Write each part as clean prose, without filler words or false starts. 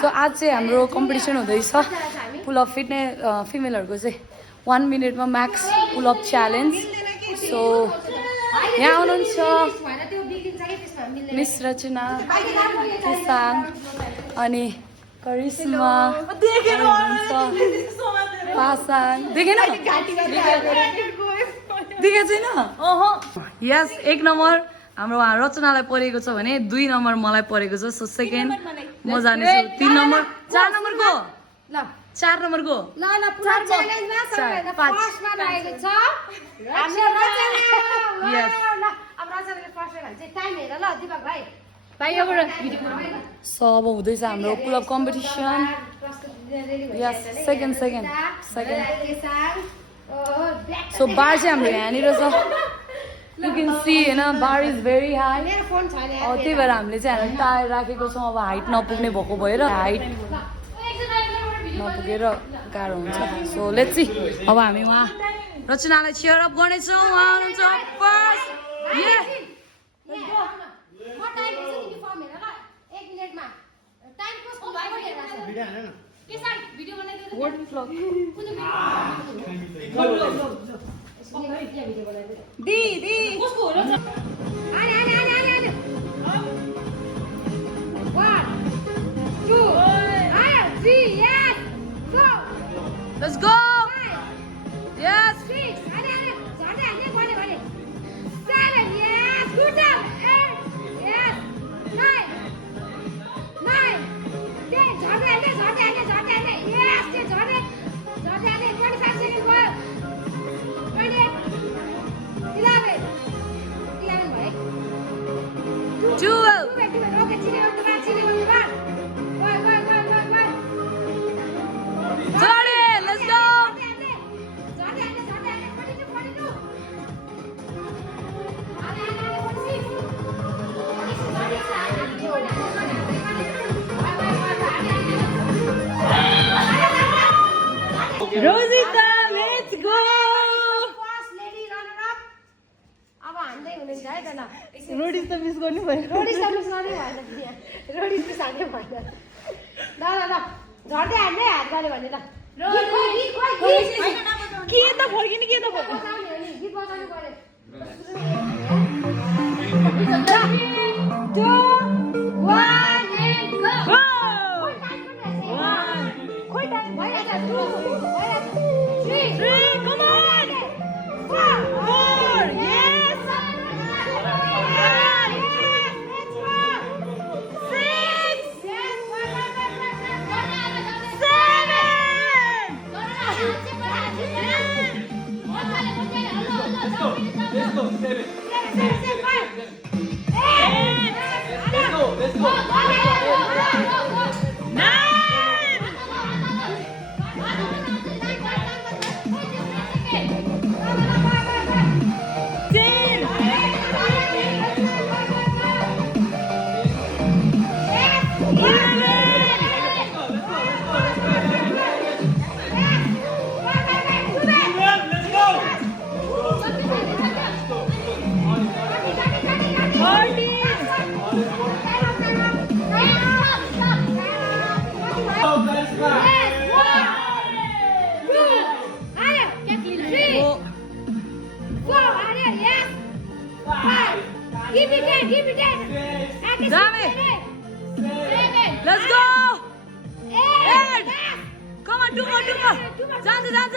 सो आज चाहिँ हाम्रो कम्पिटिसन हुँदैछ पुलअप फिट्ने फिमेलहरूको चाहिँ 1 मिनटमा म्याक्स पुलअप च्यालेन्ज सो यहाँ आउनुहुन्छ मिस रचना किसाङ अनि करिश्मा पासाङ देखेन देखेको छैन यस 1 नम्बर हाम्रो उहाँ रचनालाई परेको छ भने 2 नम्बर मलाई परेको छ सो सेकेन्ड म जानेछु 3 नम्बर 4 नम्बरको ल 4 नम्बरको ल ल पुरा च्यालेन्जमा सबैभन्दा फर्स्टमा लागेको छ हाम्रो रचना यस अब रचनाले फर्स्टमा भन्छ टाइम हेर ल दिपक भाइ भाइ यहाँबाट भिडियो सो अब हुँदैछ हाम्रो पुलअप कम्पिटिसन यस सेकेन्ड सो बार चाहिँ हाम्रो यहाँनिर छ You can see, bar is very high. त्यही भएर हामीले चाहिँ हामी टायर राखेको छौँ अब हाइट नपुग्ने भएको भएर हाइट नपुगेर गाह्रो हुन्छ सो लेट्स सी अब हामी उहाँ रचनालाई चियर अप गर्नेछौँ उहाँ हुनुहुन्छ फर्स्ट Di कसको हो र आले 1 2 3 yes go let's go yes 6 आले झर्दै हाल्ने भने 7 yes good job 8 yes 9 10 झर्दै हाल्ने yes त्यो झर्दै हाल्ने 25 सेकेन्ड भयो 12 Rosita, let's go! First lady runner-up. अब हान्दै हुनुहुन्छ है त ल रोडिस त मिस गर्नु भयो रोडिस त मिस गर्नै भएन रोडिस मिस हान्नै भएन ल झर्दै हान्दै हात गरे भने ल के त फर्किने के त फर्किने गीत बजाउनु पर्यो 2 1 and go खोइ टाइम भइरहेछ 2 3 come on 4 yes 7 let's go 8 come on 2 more जान्छ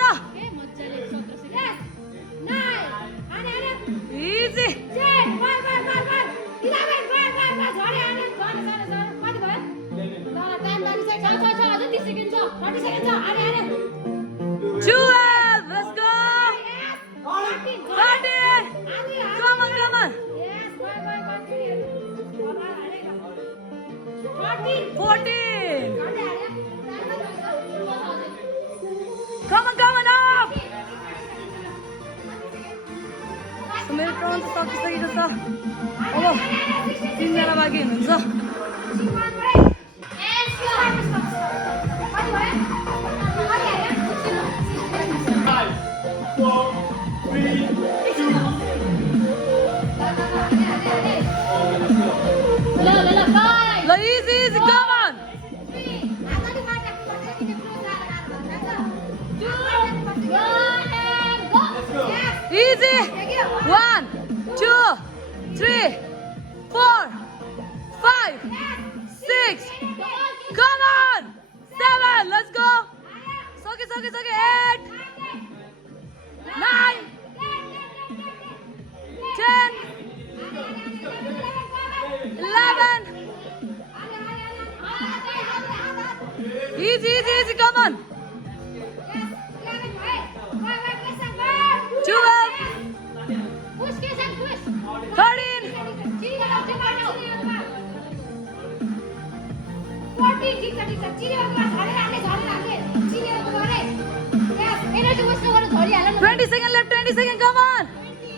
9 easy 10 1 11 12 let's go 13 come on 14 come on up मेरो टर्न त सकिसकेको छ अब 3 जना बाँकी हुनुहुन्छ easy, come on. 6. Come on. 7. Let's go. Soke. 8. 9. 10. 11. Easy. Come on. 12. 13. 20 seconds left. 20 seconds. Come on.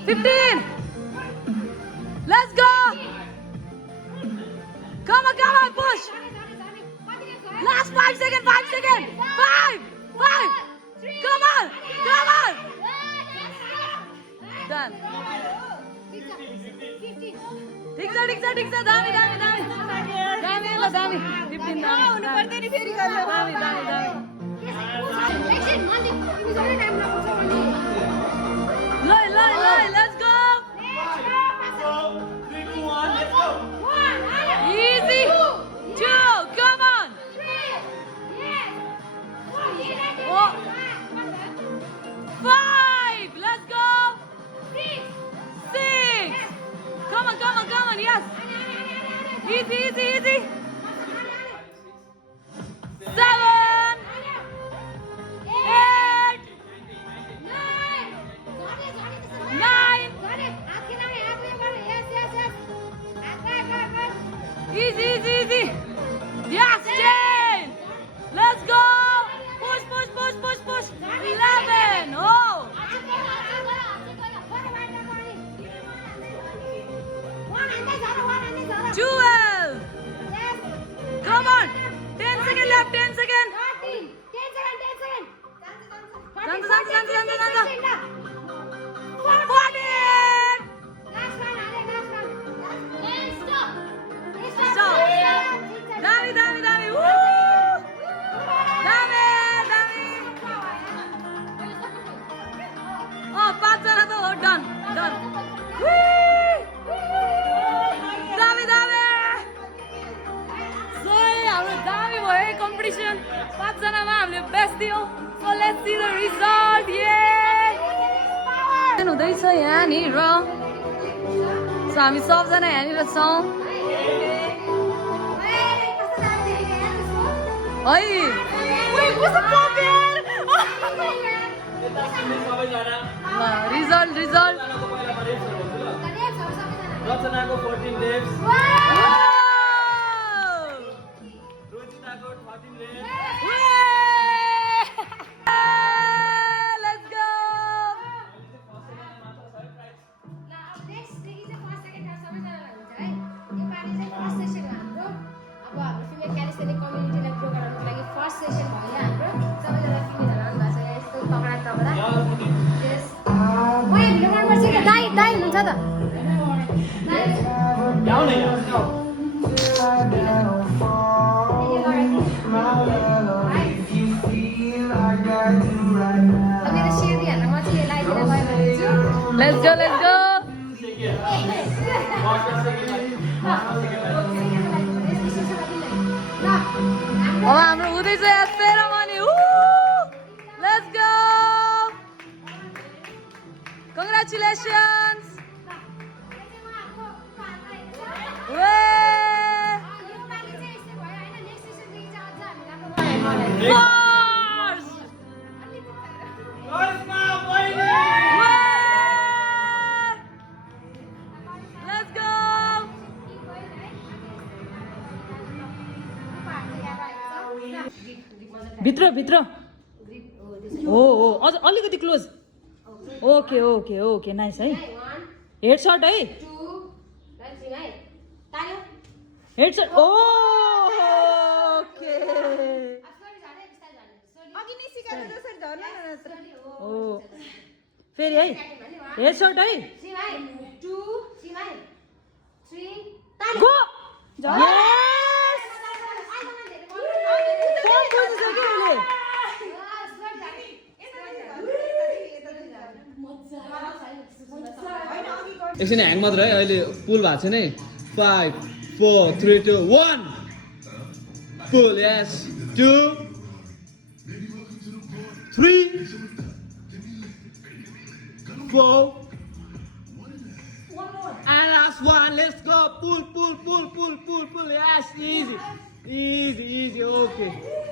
15. Let's go. Come on. Push. Last 5 seconds. 5 seconds. 5. Come on. Done. Diksa. Dami. 15 Dami. Loi. Let's go. Easy. 2. Come on. 5. Let's go. 6. Come on. Yes. Easy. 7. 8. 9. Easy. Yes, 10. Let's go. Push. 11. Oh. 12. Come on. 10 seconds left. 10 seconds. 14. Stop. Dami. Woo. Dami. Oh, 5 jana to done. Woo. Dami. Dami भयो competition. 5 जनामा हामीले best दियौ. So let's see the result. Yay! हुँदैछ यहाँनिर. So हामी सबजना यहाँनिर छौँ. है. Result. रचनाको 14 laps. Let's go. Let's go. अब हाम्रो हुँदैछ यहाँ ceremony. Let's go. Congratulations. Let's go. भित्र ओ अझ अलिकति क्लोज. ओके नाइस है. हेड शट है. Head shut. ओके. ओ फेरि है. हेड शट है. गो. एकछिन ह्याङ मात्र है. अहिले पुल भएको छ नि. 5 4 3 2 1. Pull, yes. 2, 3, 4. And last one. Let's go. Pull, pull, pull, pull, pull, pull. Yes, easy. Easy, easy. Okay.